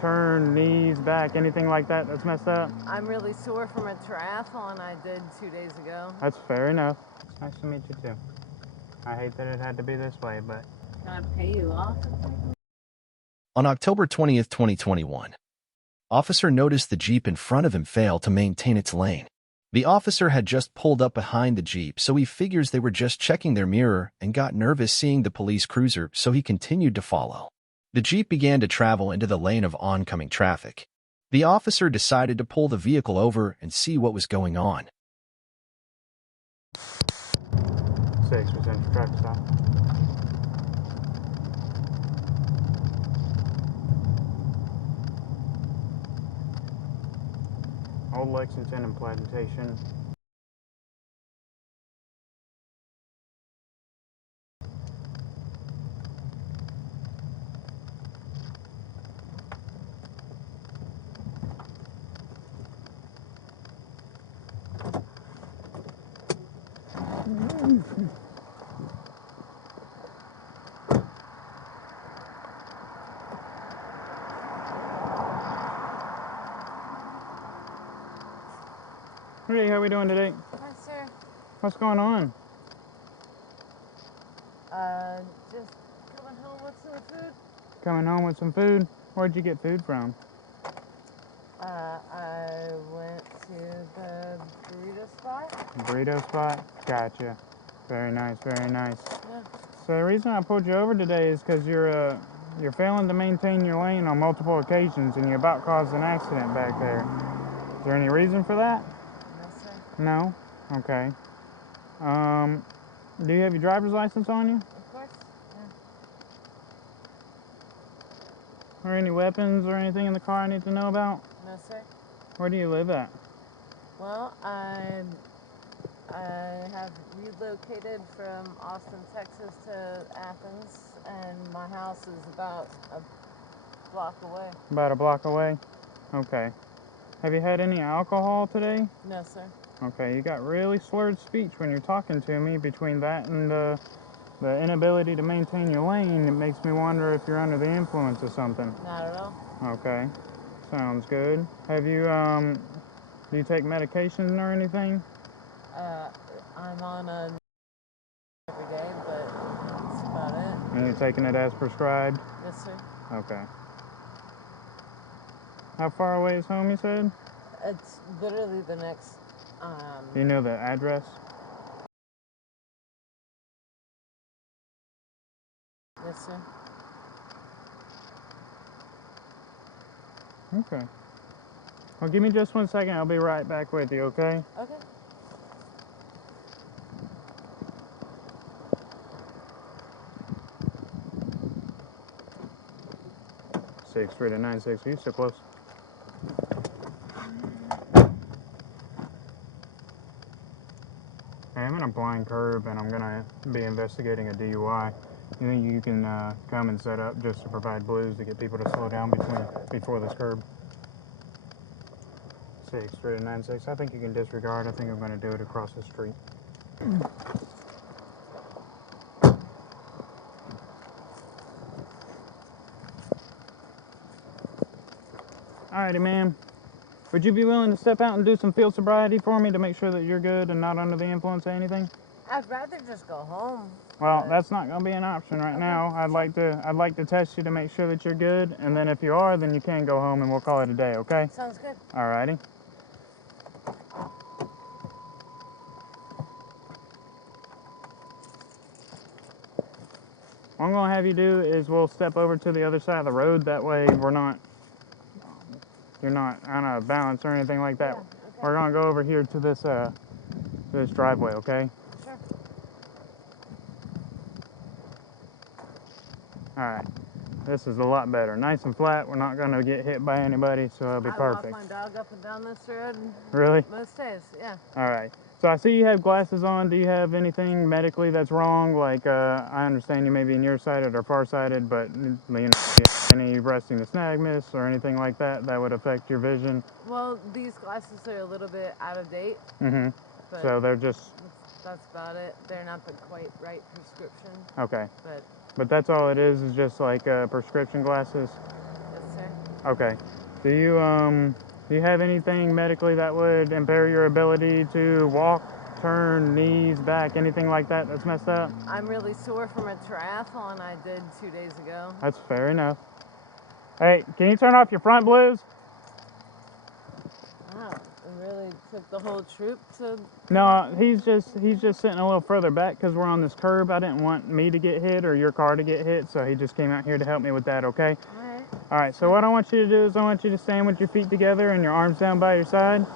turn, knees, back, anything like that that's messed up? I'm really sore from a triathlon I did 2 days ago. That's fair enough. It's nice to meet you too. I hate that it had to be this way, but... Can I pay you off? On October 20th, 2021, officer noticed the Jeep in front of him fail to maintain its lane. The officer had just pulled up behind the Jeep, so he figures they were just checking their mirror and got nervous seeing the police cruiser, so he continued to follow. The Jeep began to travel into the lane of oncoming traffic. The officer decided to pull the vehicle over and see what was going on. 6% traffic stop. Old Lexington and Plantation. Hey, how we doing today? Hi, sir. What's going on? Just coming home with some food. Coming home with some food? Where'd you get food from? I went to the burrito spot. Burrito spot? Gotcha. Very nice, very nice. Yeah. So the reason I pulled you over today is because you're failing to maintain your lane on multiple occasions and you about caused an accident back there. Is there any reason for that? No, sir. No? Okay. Do you have your driver's license on you? Of course. Yeah. Or any weapons or anything in the car I need to know about? No, sir. Where do you live at? Well, I have relocated from Austin, Texas to Athens, and my house is about a block away. About a block away? Okay. Have you had any alcohol today? No, sir. Okay, you got really slurred speech when you're talking to me. Between that and the inability to maintain your lane, it makes me wonder if you're under the influence of something. Not at all. Okay, sounds good. Have you, do you take medication or anything? I'm on a every day, but that's about it. And you're taking it as prescribed? Yes, sir. Okay. How far away is home, you said? It's literally the next, Do you know the address? Yes, sir. Okay. Well, give me just 1 second. I'll be right back with you, okay? Okay. Six 3 to 9 6. Are you so close? Hey, I'm in a blind curve and I'm gonna be investigating a DUI. You think you can come and set up just to provide blues to get people to slow down before this curb? 6 3 to 9 6. I think you can disregard. I think I'm gonna do it across the street. Alrighty, ma'am. Would you be willing to step out and do some field sobriety for me to make sure that you're good and not under the influence of anything? I'd rather just go home. Well, that's not going to be an option right now. I'd like to test you to make sure that you're good, and then if you are, then you can go home and we'll call it a day, okay? Sounds good. Alrighty. What I'm going to have you do is we'll step over to the other side of the road. That way you're not out of balance or anything like that. Yeah, okay. We're going to go over here to this driveway, okay? Sure. Alright. This is a lot better. Nice and flat. We're not going to get hit by anybody, so it'll be perfect. I walk my dog up and down this road. Really? Most days, yeah. Alright. So I see you have glasses on. Do you have anything medically that's wrong? Like, I understand you may be nearsighted or farsighted, but you know, any resting nystagmus or anything like that that would affect your vision? Well, these glasses are a little bit out of date. Mm-hmm. But So they're just... That's about it. They're not the quite right prescription. Okay. But that's all it is just like prescription glasses? yes, sir. Okay. Do you have anything medically that would impair your ability to walk, turn, knees, back, anything like that that's messed up? I'm really sore from a triathlon I did 2 days ago. That's fair enough. Hey, can you turn off your front blues? Wow, it really took the whole troop to. No, he's just sitting a little further back because we're on this curb. I didn't want me to get hit or your car to get hit, so he just came out here to help me with that, okay? Alright. All right, so what I want you to do is I want you to stand with your feet together and your arms down by your side.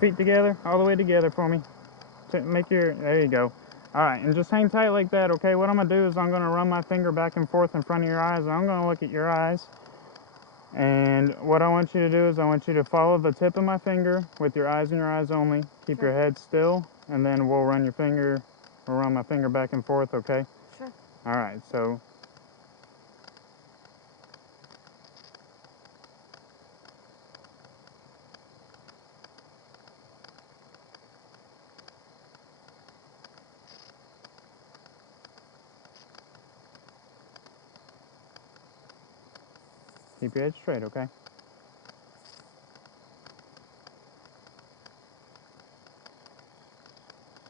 Feet together, all the way together for me. There you go. All right, and just hang tight like that, okay? What I'm gonna do is I'm gonna run my finger back and forth in front of your eyes, and I'm gonna look at your eyes. And what I want you to do is I want you to follow the tip of my finger with your eyes and your eyes only. Keep your head still, and then we'll run my finger back and forth, okay? Sure. All right, so keep your head straight, okay?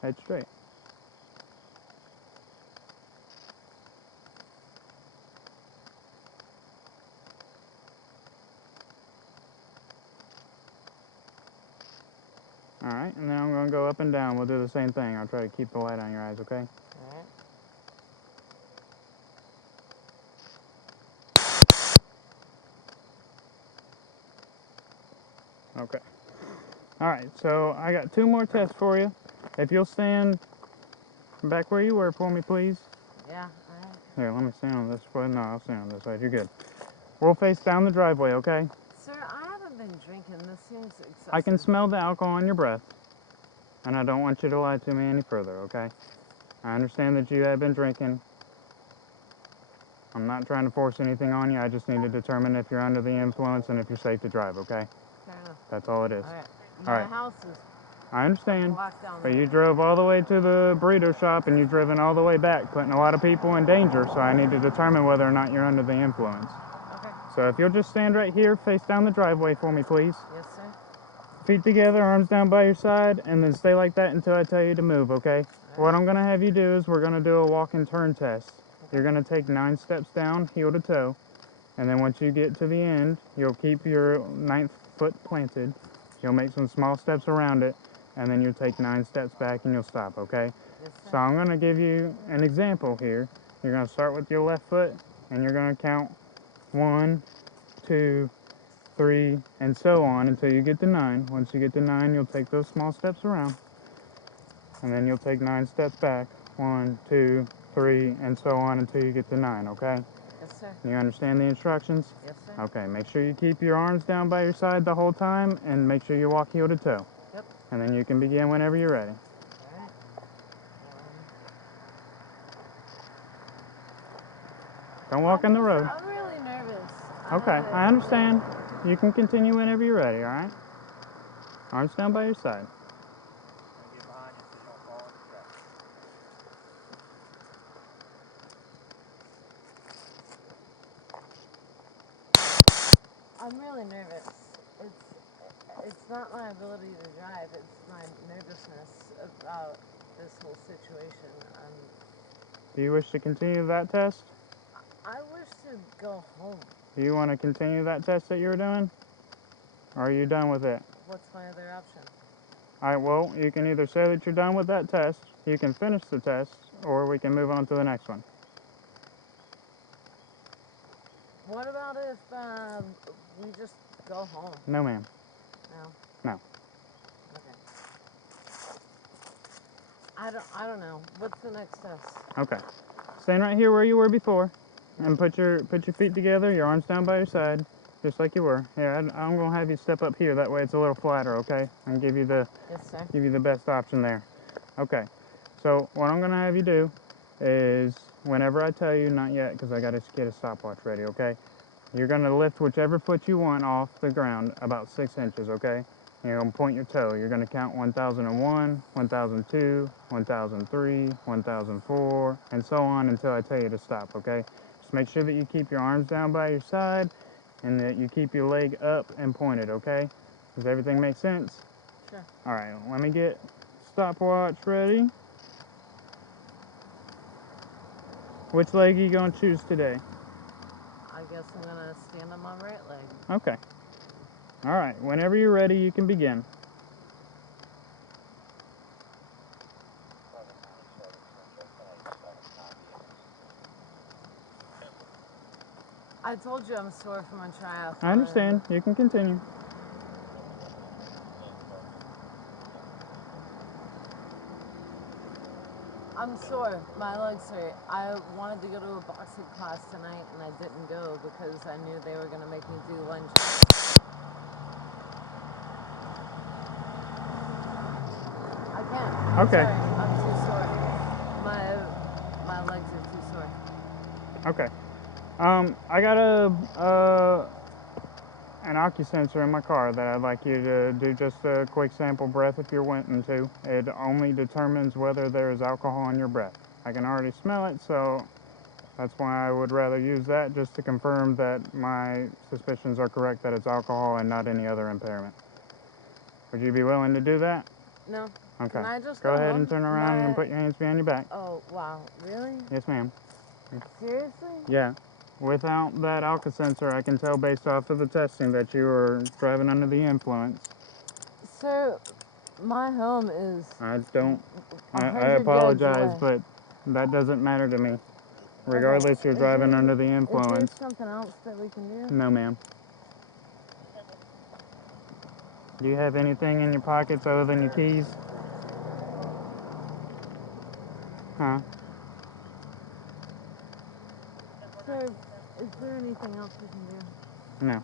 Head straight. All right, and then I'm gonna go up and down. We'll do the same thing. I'll try to keep the light on your eyes, okay? Alright. Okay. All right, so I got 2 more tests for you. If you'll stand back where you were for me, please. Yeah, alright. Here, let me stand on this side. No, I'll stand on this side. You're good. We'll face down the driveway, okay? Sir, I haven't been drinking. This seems excessive. I can smell the alcohol in your breath, and I don't want you to lie to me any further, okay? I understand that you have been drinking. I'm not trying to force anything on you. I just need to determine if you're under the influence and if you're safe to drive, okay? Fair enough. That's all it is. Alright. All My right. house is I understand. blocked down But there. you drove all the way to the burrito shop and you've driven all the way back, putting a lot of people in danger, so I need to determine whether or not you're under the influence. Okay. So if you'll just stand right here, face down the driveway for me, please. Yes, sir. Feet together, arms down by your side, and then stay like that until I tell you to move, okay? What I'm gonna have you do is we're gonna do a walk and turn test. You're gonna take 9 steps down, heel to toe, and then once you get to the end, you'll keep your 9th foot planted. You'll make some small steps around it, and then you'll take 9 steps back and you'll stop, okay? Yes, sir. So I'm gonna give you an example here. You're gonna start with your left foot, and you're gonna count 1, 2, 3, and so on until you get to 9. Once you get to 9, you'll take those small steps around, and then you'll take 9 steps back. 1, 2, 3, and so on until you get to 9, okay? Yes, sir. You understand the instructions? Yes, sir. Okay, make sure you keep your arms down by your side the whole time, and make sure you walk heel to toe. Yep. And then you can begin whenever you're ready. Alright. Don't walk in the road. I'm really nervous. Okay, I understand. You can continue whenever you're ready, alright? Arms down by your side. Get behind you so you don't fall into traffic. I'm really nervous. It's not my ability to drive. It's my nervousness about this whole situation. Do you wish to continue that test? I wish to go home. Do you want to continue that test that you were doing? Or are you done with it? What's my other option? Alright, well, you can either say that you're done with that test, you can finish the test, or we can move on to the next one. What about if we just go home? No, ma'am. No. No. Okay. I don't know. What's the next test? Okay. Stand right here where you were before, and put your feet together, your arms down by your side, just like you were. Here, I'm gonna have you step up here. That way it's a little flatter, okay? And give you the Yes, sir. best option there. Okay. So what I'm gonna have you do is whenever I tell you, not yet, because I gotta get a stopwatch ready, okay? You're gonna lift whichever foot you want off the ground about 6 inches, okay? And you're gonna point your toe. You're gonna count 1001, 1002, 1003, 1004, and so on until I tell you to stop, okay? Just make sure that you keep your arms down by your side and that you keep your leg up and pointed, okay? Does everything make sense? Sure. All right, let me get stopwatch ready. Which leg are you going to choose today? I guess I'm gonna stand on my right leg. Okay. All right, whenever you're ready, you can begin. I told you I'm sore from a triathlon. I understand. You can continue. I'm sore. My legs hurt. I wanted to go to a boxing class tonight and I didn't go because I knew they were gonna make me do lunges. I can't. Okay. Sorry, I'm too sore. My legs are too sore. Okay. I got an oxy-sensor in my car that I'd like you to do just a quick sample breath if you're wanting to. It only determines whether there is alcohol in your breath. I can already smell it, so that's why I would rather use that just to confirm that my suspicions are correct that it's alcohol and not any other impairment. Would you be willing to do that? No. Okay. Can I just go ahead home? and turn around and put your hands behind your back. Oh, wow. Really? Yes, ma'am. Seriously? Yeah. Without that alka-sensor, I can tell based off of the testing that you were driving under the influence. Sir, my home is I don't. I 100 apologize, yards away. but that doesn't matter to me. Regardless, Okay. you're driving under the influence. Is there something else that we can do? No, ma'am. Do you have anything in your pockets other than your keys? Huh? Sir, is there anything else we can do? No.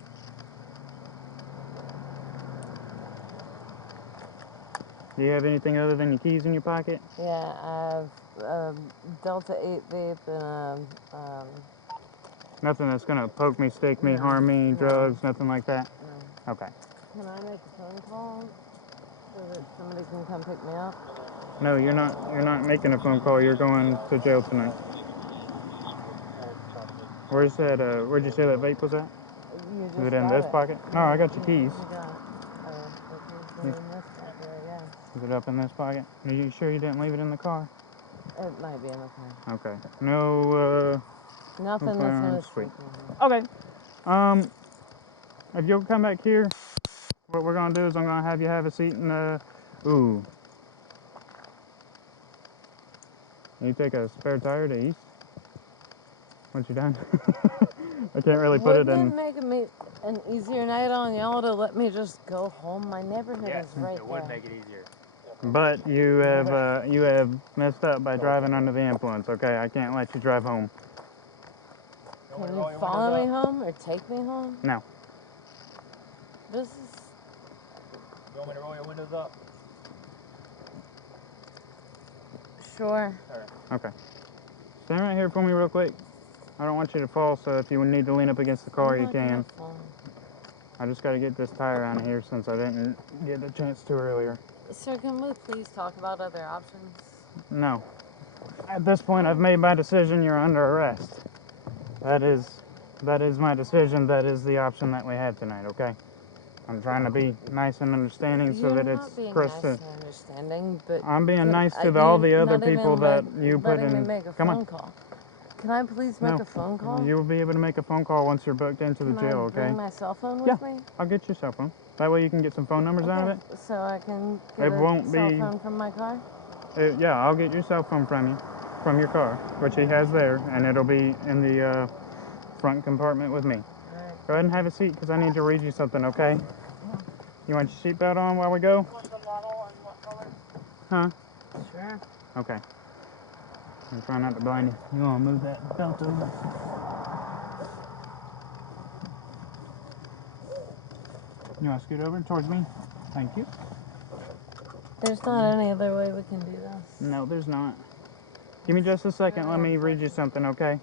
Do you have anything other than your keys in your pocket? Yeah, I have Delta 8 vape and Nothing that's gonna poke me, stick me, No, harm me, no. drugs, nothing like that? no. Okay. Can I make a phone call so that somebody can come pick me up? No, you're not making a phone call. You're going to jail tonight. Where's that? Where'd you say that vape was at? You just Is it in got this pocket? No, I got your keys. You got it. Oh, okay. So in this pocket, I guess. Is it up in this pocket? Are you sure you didn't leave it in the car? It might be in the car. Okay. No, Nothing that's gonna sweet. stick me. Okay. If you'll come back here, what we're gonna do is I'm gonna have you have a seat in the. Ooh. You take a spare tire to East? Once you're done? I can't really put it in. Wouldn't it make an easier night on y'all to let me just go home? My neighborhood Yes, is right it would there. make it easier. But you have messed up by driving under the influence. Okay, I can't let you drive home. Can you follow me home or take me home? No. This is... You want me to roll your windows up? Sure. Okay. Stand right here for me real quick. I don't want you to fall, so if you need to lean up against the car, I'm you not can. gonna fall. I just got to get this tire out of here since I didn't get the chance to earlier. Sir, can we please talk about other options? No. At this point, I've made my decision. You're under arrest. That is my decision. That is the option that we have tonight, okay? I'm trying to be nice and understanding so that it's crystal. Nice and understanding, but I'm being nice to you all the other not even people that you put letting me in. make a Come phone on. call. Can I please make a phone call? You will be able to make a phone call once you're booked into the jail, okay? Can I bring my cell phone with me? I'll get your cell phone. That way you can get some phone numbers out of it. So I can get It won't cell be- phone from my car? Yeah, I'll get your cell phone from you, from your car, which he has there, and it'll be in the front compartment with me. All right. Go ahead and have a seat because I need to read you something, okay? You want your seatbelt on while we go? What's the model and what color? Huh? Sure. Okay. I'm trying not to blind you. You want to move that belt over? You want to scoot over towards me? Thank you. There's not any other way we can do this. No, there's not. Give me just a second. Let me read you something, okay?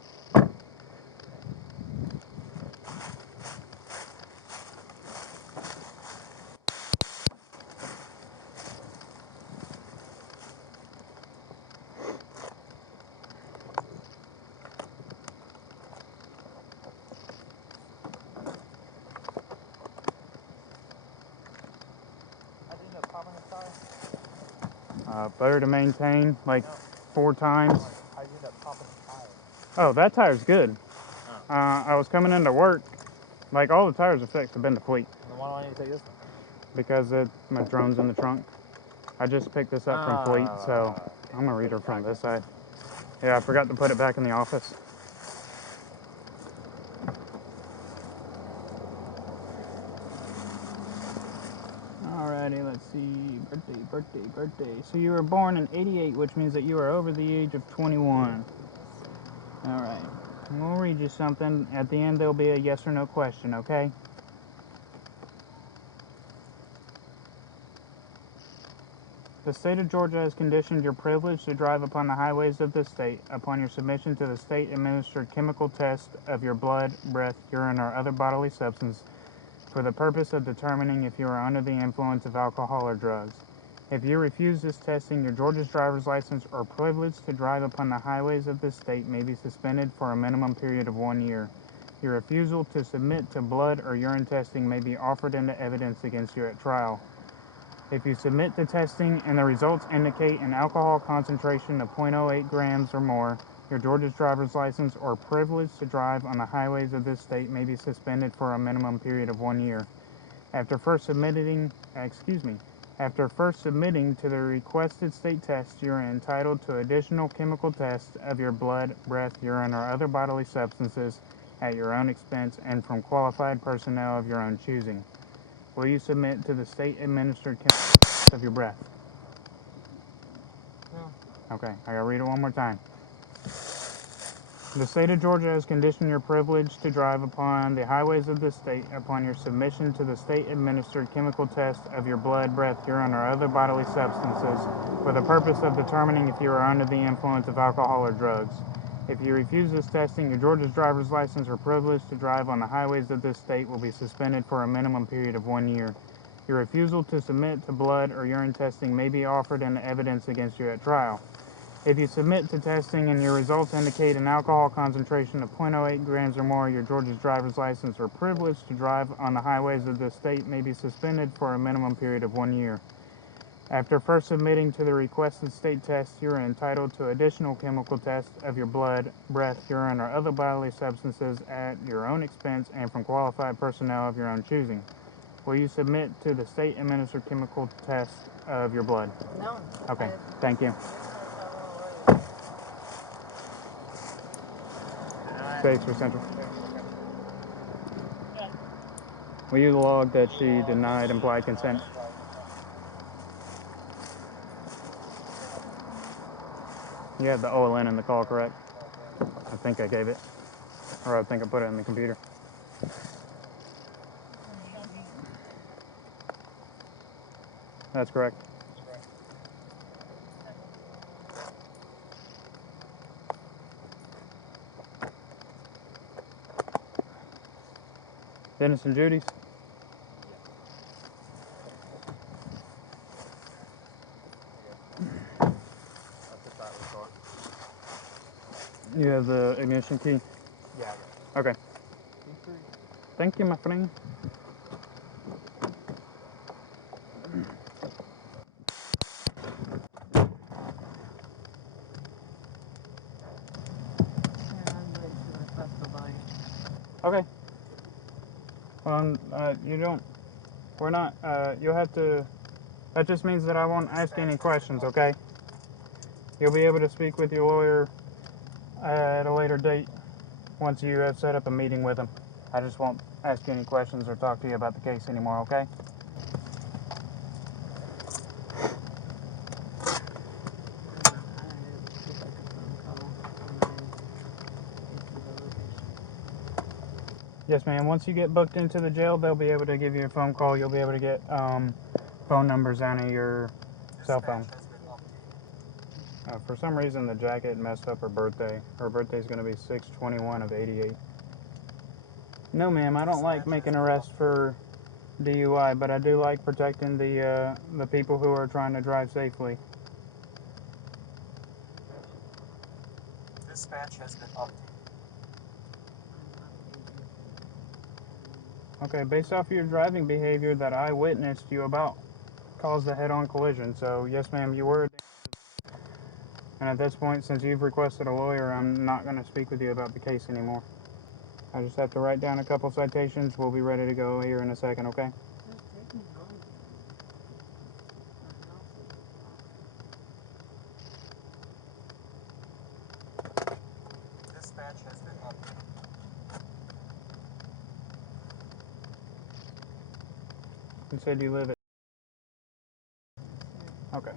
Better to maintain like 4 times. How'd you end up popping the tire? Oh, that tire's good. I was coming into work, like all the tires are fixed have been depleted And why don't I need to take this one? because my drone's in the trunk. I just picked this up from Fleet, so I'm gonna read her from this side. Yeah, I forgot to put it back in the office. Alrighty, let's see. Birthday. So you were born in 88, which means that you are over the age of 21. Alright. We'll read you something. At the end, there'll be a yes or no question, okay? The state of Georgia has conditioned your privilege to drive upon the highways of this state upon your submission to the state-administered chemical test of your blood, breath, urine, or other bodily substance for the purpose of determining if you are under the influence of alcohol or drugs. If you refuse this testing, your Georgia's driver's license or privilege to drive upon the highways of this state may be suspended for a minimum period of 1 year. Your refusal to submit to blood or urine testing may be offered into evidence against you at trial. If you submit to testing and the results indicate an alcohol concentration of 0.08 grams or more, your Georgia's driver's license or privilege to drive on the highways of this state may be suspended for a minimum period of 1 year. After first submitting to the requested state test, you are entitled to additional chemical tests of your blood, breath, urine, or other bodily substances at your own expense and from qualified personnel of your own choosing. Will you submit to the state-administered chemical test of your breath? No. Okay, I gotta read it one more time. The state of Georgia has conditioned your privilege to drive upon the highways of this state upon your submission to the state-administered chemical test of your blood, breath, urine, or other bodily substances for the purpose of determining if you are under the influence of alcohol or drugs. If you refuse this testing, your Georgia's driver's license or privilege to drive on the highways of this state will be suspended for a minimum period of 1 year. Your refusal to submit to blood or urine testing may be offered into evidence against you at trial. If you submit to testing and your results indicate an alcohol concentration of 0.08 grams or more, your Georgia's driver's license or privilege to drive on the highways of this state may be suspended for a minimum period of 1 year. After first submitting to the requested state test, you are entitled to additional chemical tests of your blood, breath, urine, or other bodily substances at your own expense and from qualified personnel of your own choosing. Will you submit to the state-administered chemical test of your blood? No. Okay, thank you. Thanks for Central. Will you log that she denied implied consent? You have the OLN in the call, correct? I think I gave it. Or I think I put it in the computer. That's correct. Dennis and Judy's? You have the ignition key? Yeah. Okay. Thank you, my friend. Okay. Well, you don't, we're not, you'll have to, that just means that I won't ask any questions, okay? You'll be able to speak with your lawyer at a later date once you have set up a meeting with him. I just won't ask you any questions or talk to you about the case anymore, okay? Yes, ma'am. Once you get booked into the jail, they'll be able to give you a phone call. You'll be able to get phone numbers out of your cell phone. For some reason, the jacket messed up her birthday. Her birthday's going to be 6/21 of 88. No, ma'am. I don't like making arrests for DUI, but I do like protecting the people who are trying to drive safely. Dispatch has been updated. Okay, based off of your driving behavior that I witnessed you about caused a head-on collision. So, yes, ma'am, you were And at this point, since you've requested a lawyer, I'm not going to speak with you about the case anymore. I just have to write down a couple citations. We'll be ready to go here in a second, okay? Just take me home. My house is Dispatch has been updated. You said you live at... Okay.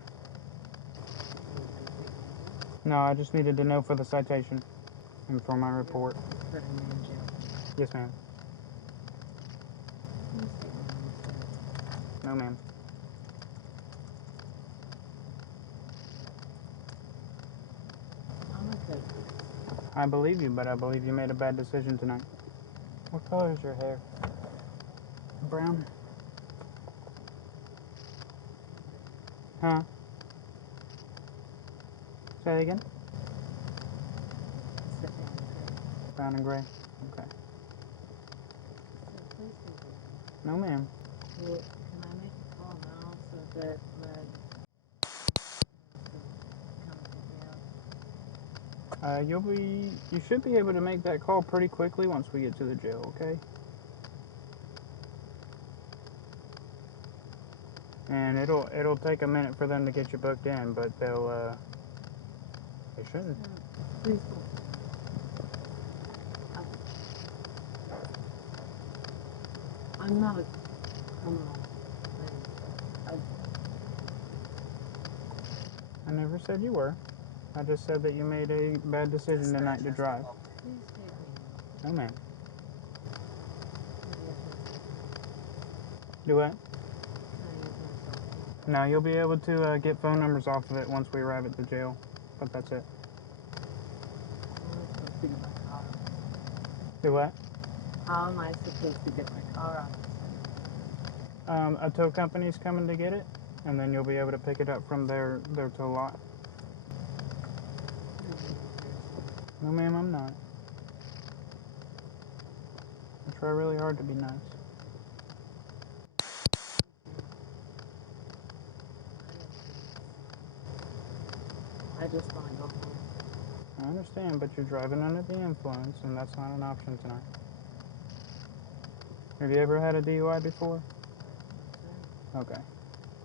No, I just needed to know for the citation and for my report. putting me in jail. Yes, ma'am. Please take me home. No, ma'am. I'm okay. I believe you, but I believe you made a bad decision tonight. What color is your hair? Brown? Huh? Say that again? Sit down, okay? Brown and gray. Okay. So please take me home. No, ma'am. Well, can I make a call now so that Meg can come pick me up? You should be able to make that call pretty quickly once we get to the jail, okay? And it'll take a minute for them to get you booked in, but they shouldn't. Please don't. I'm not a criminal. I never said you were. I just said that you made a bad decision tonight to drive. Please take me. No, ma'am. Do what? No, you'll be able to get phone numbers off of it once we arrive at the jail, but that's it. Do what? How am I supposed to get my car out? A tow company's coming to get it, and then you'll be able to pick it up from their tow lot. No, ma'am, I'm not. I try really hard to be nice. I just want to go home. I understand, but you're driving under the influence, and that's not an option tonight. Have you ever had a DUI before? Okay.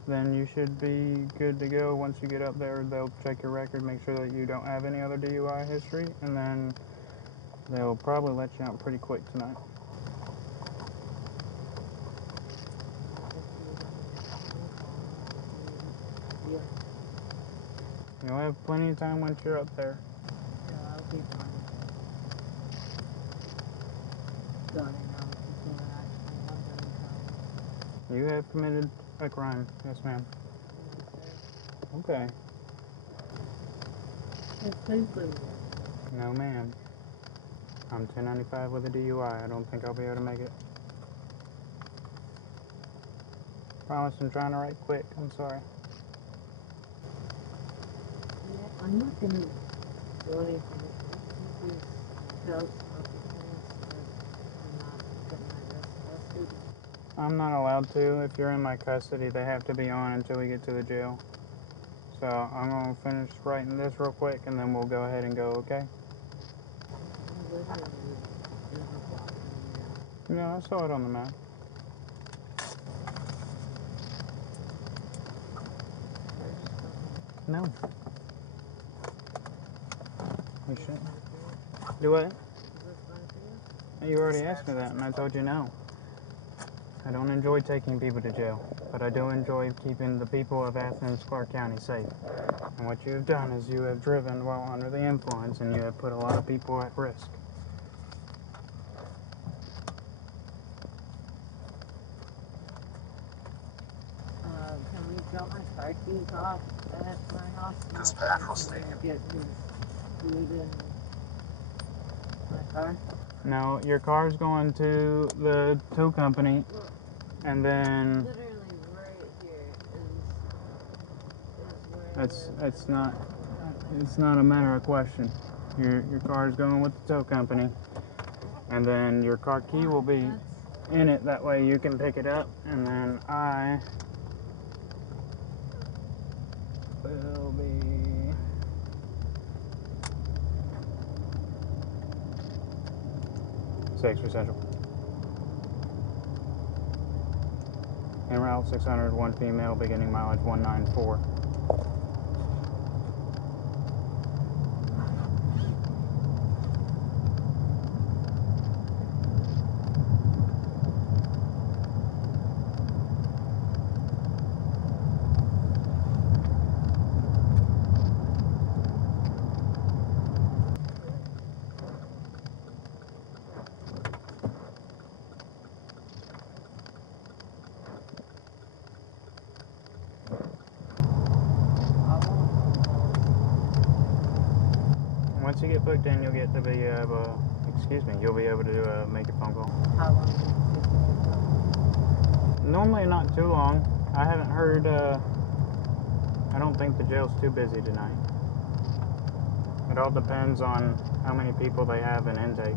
Then you should be good to go. Once you get up there, they'll check your record, make sure that you don't have any other DUI history, and then they'll probably let you out pretty quick tonight. You'll have plenty of time once you're up there. Yeah, I'll be fine. Sorry, now people that actually want them to come. You have committed a crime. Yes, ma'am. Okay. Hey, please leave me. No, ma'am. I'm 1095 with a DUI. I don't think I'll be able to make it. Promise I'm trying to write quick. I'm sorry. Yeah, I'm not gonna do anything. Please tell us about the things that I'm not getting my arrested. I'm not allowed to. If you're in my custody, they have to be on until we get to the jail. So I'm going to finish writing this real quick, and then we'll go ahead and go, okay? I'm literally in a block in Yeah, I saw it on the map. No. We shouldn't. Do what? Is this fine for you? You already asked me that, and I told you no. I don't enjoy taking people to jail, but I do enjoy keeping the people of Athens, Clark County safe. And what you have done is you have driven while under the influence, and you have put a lot of people at risk. Can we drop my car keys off at my house? Dispatch will Can stay we here. get his food in my car? No, your car's going to the tow company, and then Literally right here is where it's not a matter of question. Your car's going with the tow company, and then your car key will be in it. That way you can pick it up, and then I will be 6 for Central. En route 600, one female, beginning mileage 194. Once you get booked in, you'll get to be able, you'll be able to make your phone call. How long does it take to pick up? Normally not too long. I haven't heard, I don't think the jail's too busy tonight. It all depends on how many people they have in intake.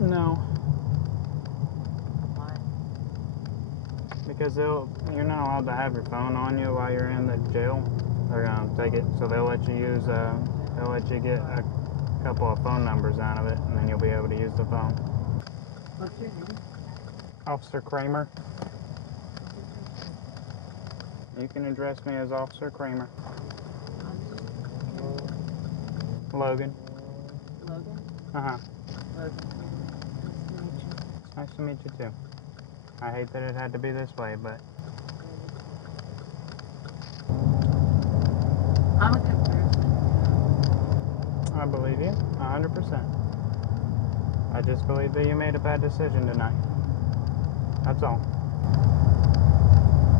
No, Why? because you're not allowed to have your phone on you while you're in the jail. They're gonna take it, so they'll let you use, they'll let you get a couple of phone numbers out of it, and then you'll be able to use the phone. What's your name? Officer Kramer. You can address me as Officer Kramer. Logan. Logan? Uh-huh. Logan. Nice to meet you. It's nice to meet you too. I hate that it had to be this way, but I'm a good person. I believe you 100%. I just believe that you made a bad decision tonight. That's all.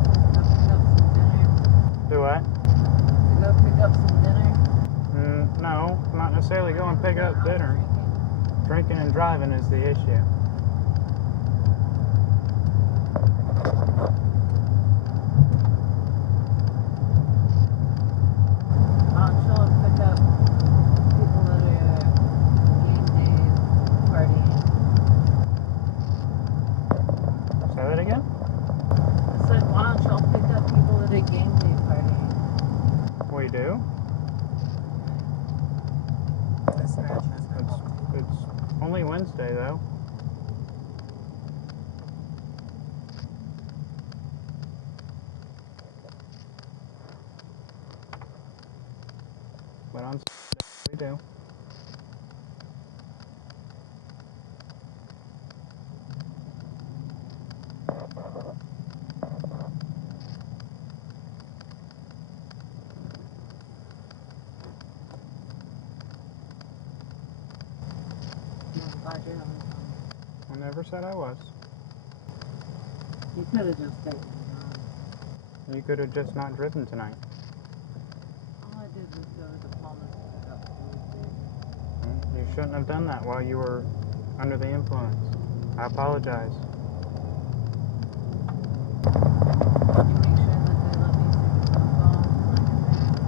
Go pick up some dinner. Do what? To go pick up some dinner. No, not necessarily go and pick up I'm dinner. Drinking and driving is the issue. I'll chill and pick up people that are game day partying. Say that again? I said, why don't y'all pick up people that are game day partying? We do. This match has been updated. It's only Wednesday though. But on Saturday we do. I'm glad you're having fun. I never said I was. You could have just taken me home. You could have just not driven tonight. All I did was go to the Palmer to pick up food. You shouldn't have done that while you were under the influence. I apologize. You make sure that they let me take a phone call when I get there.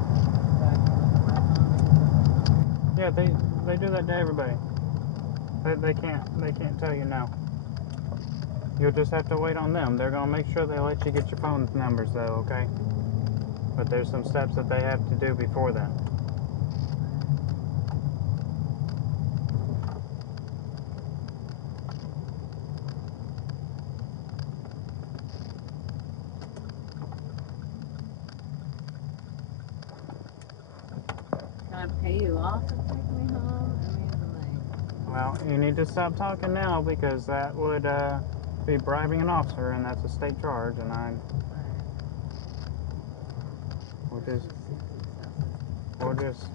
So I can look at my phone and get the phone number. Yeah, they do that to everybody. They can't tell you no. You'll just have to wait on them. They're gonna make sure they let you get your phone numbers though, okay? But there's some steps that they have to do before that. Can I pay you off to take me home? I mean, like, Well, you need to stop talking now because that would be bribing an officer, and that's a state charge, and we'll this just, just seems excessive. we'll just,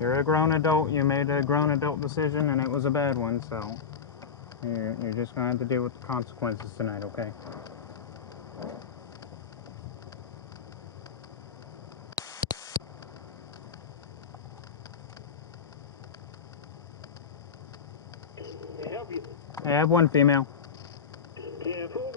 you're a grown adult, you made a grown adult decision, and it was a bad one, so you're just gonna have to deal with the consequences tonight, okay? I have one female. Careful.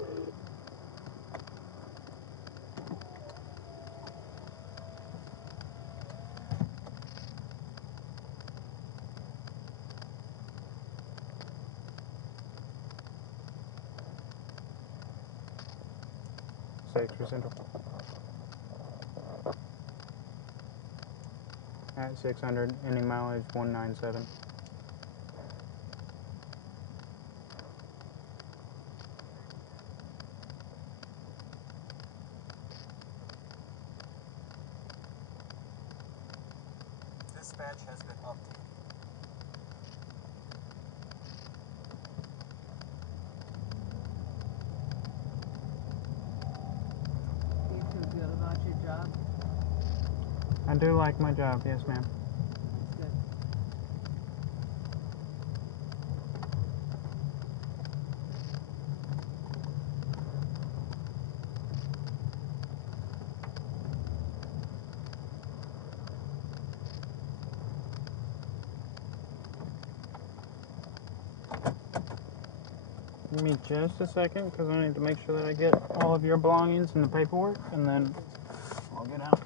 6 for Central. at 600, any mileage 197. Dispatch has been updated. You feel good about your job? I do like my job, yes ma'am. That's good. Give me just a second because I need to make sure that I get all of your belongings and the paperwork, and then I'll get out.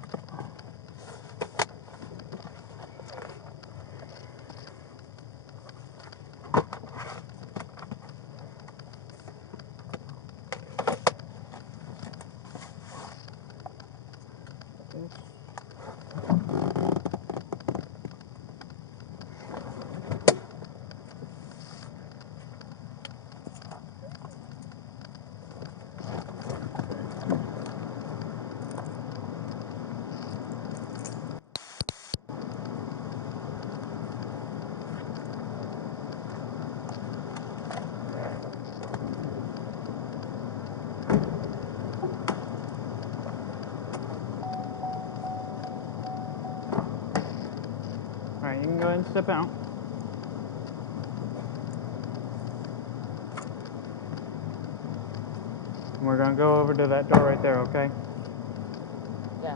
Alright, you can go ahead and step out. We're gonna go over to that door right there, okay? Yeah.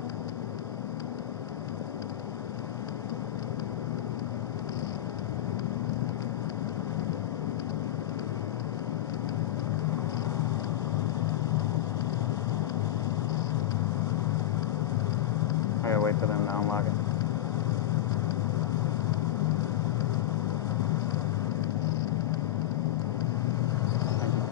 I gotta wait for them to unlock it. Thank you.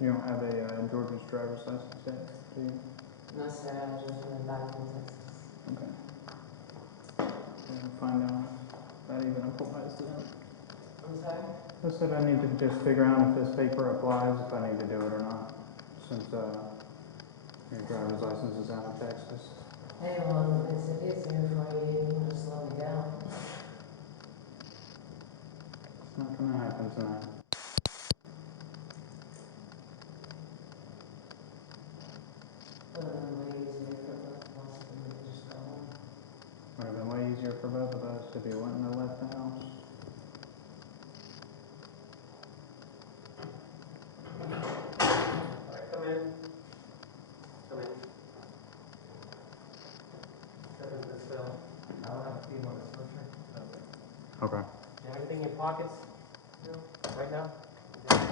You don't have a Georgia's driver's license yet, do you? No, sir. I just went back from Texas. Okay. Find out if that even applies to them. I'm sorry? I said I need to just figure out if this paper applies, if I need to do it or not, since your driver's license is out of Texas. Hey, well, it makes it easier for you. You can just let me go. It's not gonna happen tonight. Would have been way easier for both of us if we could just go home. Would have been way easier for both of us if you wouldn't have left the house. Alright, come in. Come in. Step into this cell. I don't have a key on this first ring. Okay. Okay. Do you have anything in your pockets? No. Right now? Okay.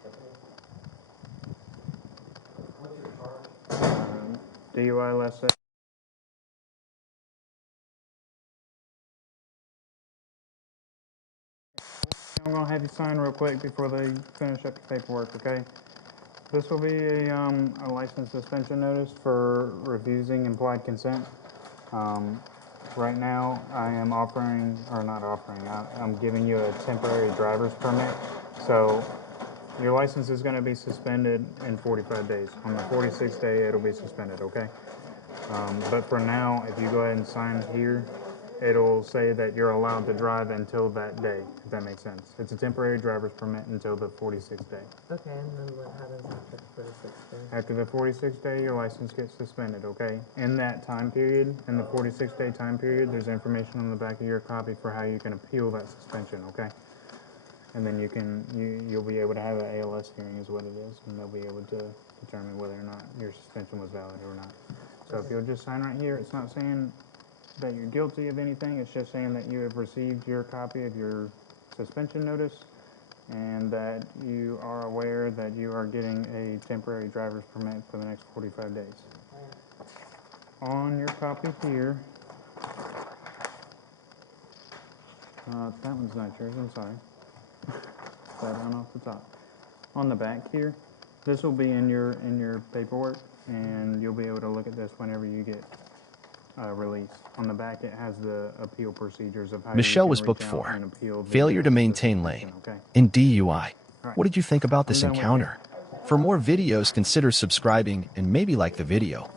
Step in. What's your charge? DUI less. I'm gonna have you sign real quick before they finish up the paperwork, okay? This will be a license suspension notice for refusing implied consent. Right now, I am offering, or not offering, I'm giving you a temporary driver's permit. So your license is gonna be suspended in 45 days. On the 46th day, it'll be suspended, okay? But for now, if you go ahead and sign here, it'll say that you're allowed to drive until that day, if that makes sense. It's a temporary driver's permit until the 46th day. Okay, and then what happens after the 46th day? After the 46th day, your license gets suspended, okay? In that time period, in the 46-day time period, there's information on the back of your copy for how you can appeal that suspension, okay? and then you'll be able to have an ALS hearing is what it is, and they'll be able to determine whether or not your suspension was valid or not. So if you'll just sign right here, it's not saying that you're guilty of anything, it's just saying that you have received your copy of your suspension notice and that you are aware that you are getting a temporary driver's permit for the next 45 days. On your copy here, that one's not yours, I'm sorry. That down off the top. On the back here, this will be in your paperwork, and you'll be able to look at this whenever you get released. On the back, it has the appeal procedures of how Michelle you can was reach booked out for and appeal the failure to maintain suspension, lane okay? in DUI. Right. What did you think about this I'm done with you. encounter? For more videos, consider subscribing and maybe like the video.